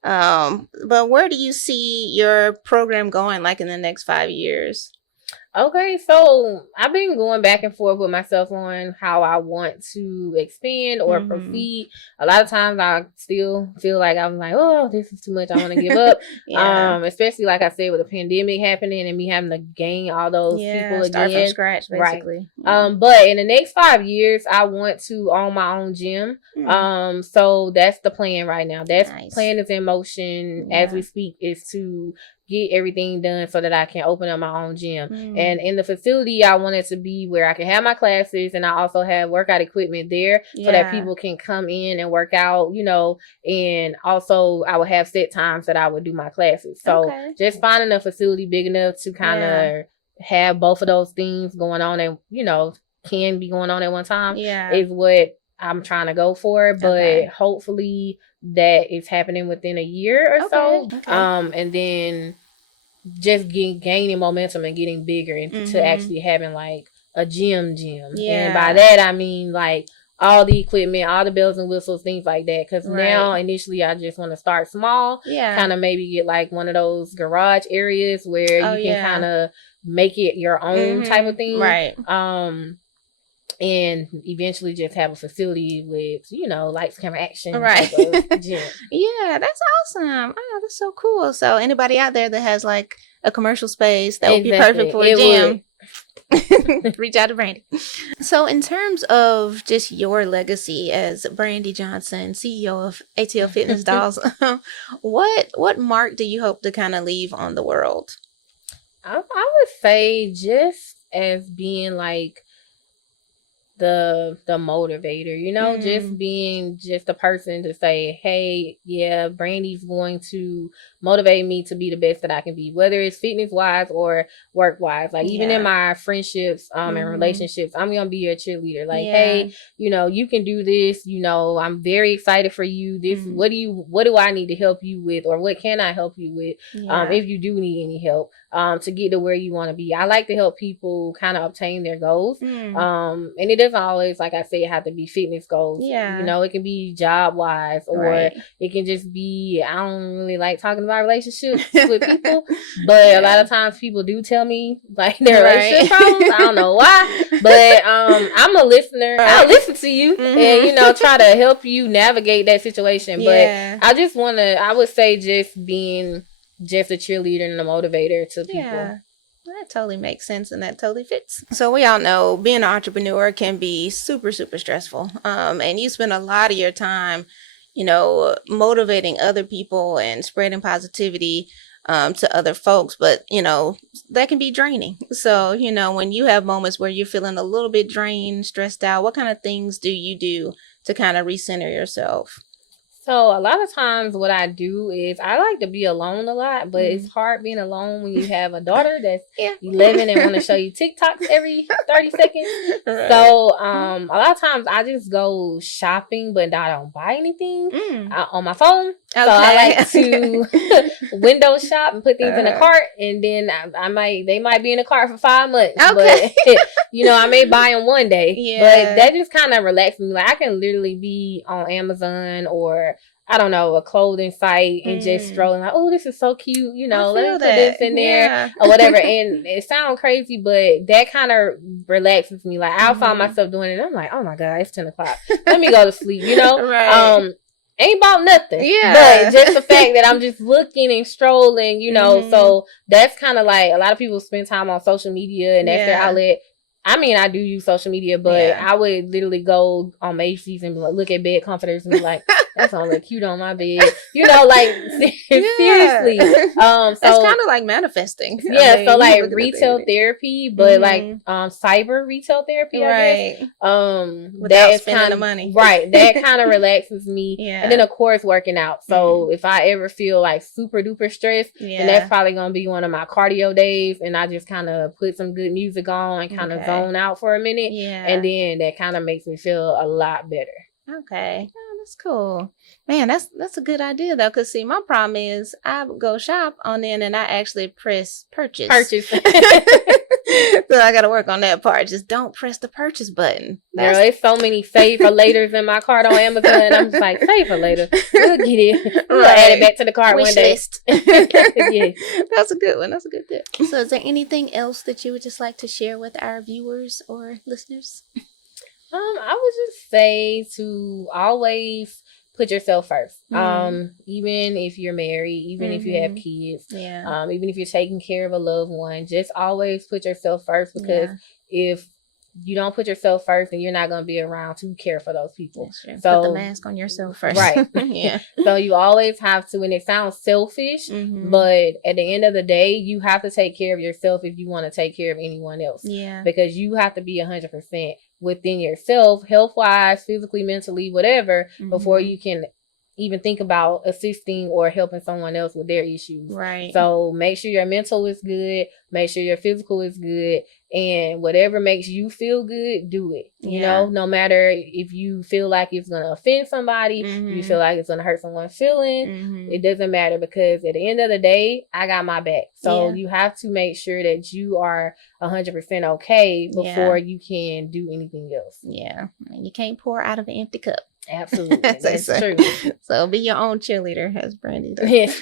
But where do you see your program going, like in the next 5 years? Okay, so I've been going back and forth with myself on how I want to expand or proceed. A lot of times I still feel like I'm like, oh, this is too much, I want to give up. Especially like I said, with the pandemic happening and me having to gain all those people start again. From scratch, basically. But in the next 5 years, I want to own my own gym. So that's the plan right now. That plan is in motion as we speak, is to get everything done so that I can open up my own gym. And in the facility, I want it to be where I can have my classes, and I also have workout equipment there so that people can come in and work out, and also I would have set times that I would do my classes. So just finding a facility big enough to kind of have both of those things going on, and, can be going on at one time is what I'm trying to go for. But hopefully that is happening within a year or so. And then just gaining momentum and getting bigger into actually having like a gym. And by that I mean like all the equipment, all the bells and whistles, things like that. Because now initially I just want to start small, kind of maybe get like one of those garage areas where you can kind of make it your own type of thing, and eventually just have a facility with, lights, camera, action. Gym. Yeah, that's awesome. Oh, that's so cool. So anybody out there that has like a commercial space that would be perfect for a gym, reach out to Brandy. So in terms of just your legacy as Brandy Johnson, CEO of ATL Fitness Dolls, what mark do you hope to kind of leave on the world? I would say just as being like the motivator, you know, just being just a person to say, hey, yeah, Brandy's going to motivate me to be the best that I can be, whether it's fitness wise or work wise. Like even in my friendships and relationships, I'm gonna be your cheerleader. Like, hey, you know, you can do this, you know, I'm very excited for you. This what do I need to help you with, or what can I help you with if you do need any help to get to where you want to be. I like to help people kind of obtain their goals. And it doesn't always, like I say, have to be fitness goals. You know, it can be job wise, or it can just be, I don't really like talking about relationships with people, but a lot of times people do tell me like their relationship problems. I don't know why, but I'm a listener. I'll listen to you and, you know, try to help you navigate that situation. But I would say just being just a cheerleader and a motivator to people. Yeah. That totally makes sense, and that totally fits. So we all know being an entrepreneur can be super, super stressful. And you spend a lot of your time, you know, motivating other people and spreading positivity to other folks. But, you know, that can be draining. So, you know, when you have moments where you're feeling a little bit drained, stressed out, what kind of things do you do to kind of recenter yourself? So a lot of times what I do is I like to be alone a lot, but it's hard being alone when you have a daughter that's 11 and want to show you TikToks every 30 seconds. So a lot of times I just go shopping, but I don't buy anything on my phone. So I like to window shop and put things in a cart, and then they might be in a cart for 5 months. But you know, I may buy them one day. But that just kind of relaxes me. Like I can literally be on Amazon or I don't know, a clothing site and just strolling like, oh, this is so cute. You know, let me put this in there or whatever. And it sounds crazy, but that kind of relaxes me. Like I'll find myself doing it. And I'm like, oh my God, it's 10 o'clock. Let me go to sleep, you know? Ain't about nothing. But just the fact that I'm just looking and strolling, you know, so that's kind of like a lot of people spend time on social media and that's their outlet. I mean, I do use social media, but I would literally go on Macy's and look at bed comforters and be like, that's gonna look cute on my bed. You know, like seriously. So that's kind of like manifesting. Yeah, I mean, so like retail therapy, but like cyber retail therapy, I guess. Without spending the money. Right. That kind of relaxes me. And then of course working out. So if I ever feel like super duper stressed, then that's probably gonna be one of my cardio days, and I just kind of put some good music on and kind of zone out for a minute. And then that kind of makes me feel a lot better. Okay. Oh, that's cool. Man, that's a good idea though. Cause see, my problem is I go shop on there and then I actually press purchase. So I got to work on that part. Just don't press the purchase button. There's so many save for laters in my cart on Amazon. I'm just like, save for later. We'll get it. We'll add it back to the cart Wish one day. List. That's a good one. That's a good tip. So is there anything else that you would just like to share with our viewers or listeners? I would just say to always put yourself first. Even if you're married, even if you have kids, even if you're taking care of a loved one, just always put yourself first, because if you don't put yourself first, then you're not going to be around to care for those people. So put the mask on yourself first. Right. So you always have to, and it sounds selfish, but at the end of the day, you have to take care of yourself if you want to take care of anyone else. Because you have to be 100% within yourself, health-wise, physically, mentally, whatever, before you can even think about assisting or helping someone else with their issues. Right. So make sure your mental is good, make sure your physical is good, and whatever makes you feel good, do it. You know, no matter if you feel like it's going to offend somebody, if you feel like it's going to hurt someone's feeling, it doesn't matter, because at the end of the day, I got my back. So you have to make sure that you are 100% okay before you can do anything else. Yeah. And you can't pour out of an empty cup. Absolutely. That's true. So be your own cheerleader, as Brandy does.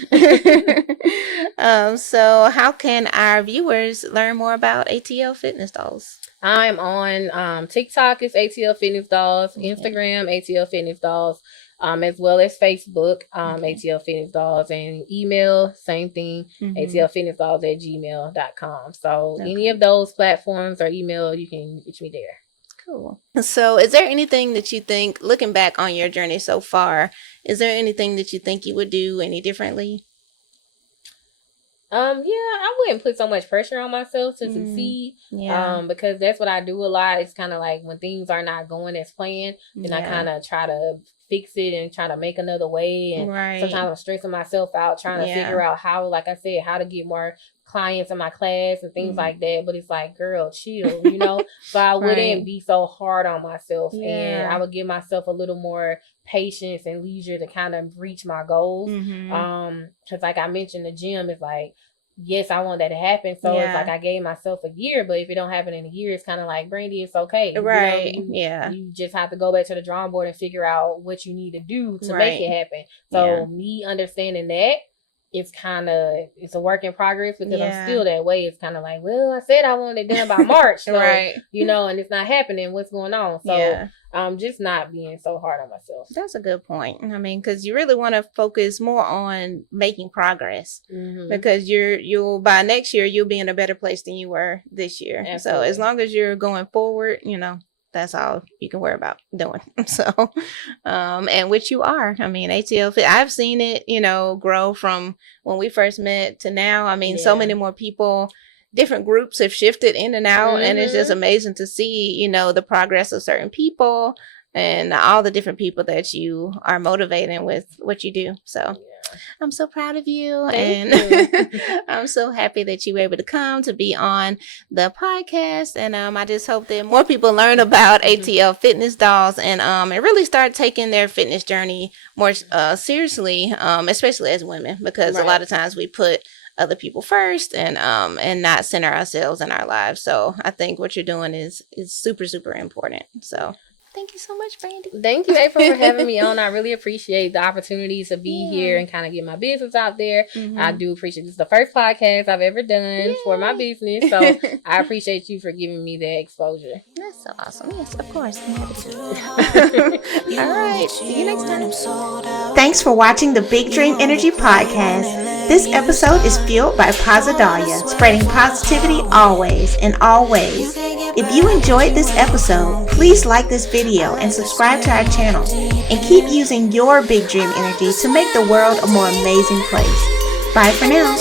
So how can our viewers learn more about ATL Fitness Dolls? I'm on TikTok, it's ATL Fitness Dolls, Instagram, ATL Fitness Dolls, as well as Facebook, ATL Fitness Dolls, and email, same thing, atlfitnessdolls@gmail.com. So any of those platforms or email, you can reach me there. Cool. So is there anything that you think, looking back on your journey so far, is there anything that you think you would do any differently? I wouldn't put so much pressure on myself to succeed. Yeah. Because that's what I do a lot. It's kind of like when things are not going as planned, then I kind of try to fix it and try to make another way. And sometimes I'm stressing myself out trying to figure out how, like I said, how to get more clients in my class and things like that. But it's like, girl, chill, So I wouldn't be so hard on myself, and I would give myself a little more patience and leisure to kind of reach my goals. Because like I mentioned, the gym is like, yes, I want that to happen. So it's like I gave myself a year, but if it don't happen in a year, it's kind of like, Brandy, it's okay. Right. You just have to go back to the drawing board and figure out what you need to do to make it happen. So me understanding that, it's a work in progress because I'm still that way. It's kind of like, well, I said I wanted it done by March. So, and it's not happening. What's going on? So just not being so hard on myself. That's a good point. I mean, because you really want to focus more on making progress because you'll by next year, you'll be in a better place than you were this year. Absolutely. So as long as you're going forward, that's all you can worry about doing. So, and which you are. I mean, ATL Fit, I've seen it, grow from when we first met to now. I mean, so many more people, different groups have shifted in and out. And it's just amazing to see, the progress of certain people and all the different people that you are motivating with what you do. So I'm so proud of you. Thank you. I'm so happy that you were able to come to be on the podcast. And I just hope that more people learn about ATL Fitness Dolls and really start taking their fitness journey more seriously, especially as women, because a lot of times we put other people first and not center ourselves in our lives. So I think what you're doing is super, super important. So thank you so much, Brandy. Thank you, April, for having me on. I really appreciate the opportunity to be here and kind of get my business out there. I do appreciate this. Is the first podcast I've ever done for my business. So I appreciate you for giving me that exposure. That's so awesome. Yes, of course. I'm happy to. All right. See you next time. Thanks for watching the Big Dream Energy Podcast. This episode is fueled by Posidalia, spreading positivity always, in all ways. If you enjoyed this episode, please like this video and subscribe to our channel. And keep using your big dream energy to make the world a more amazing place. Bye for now.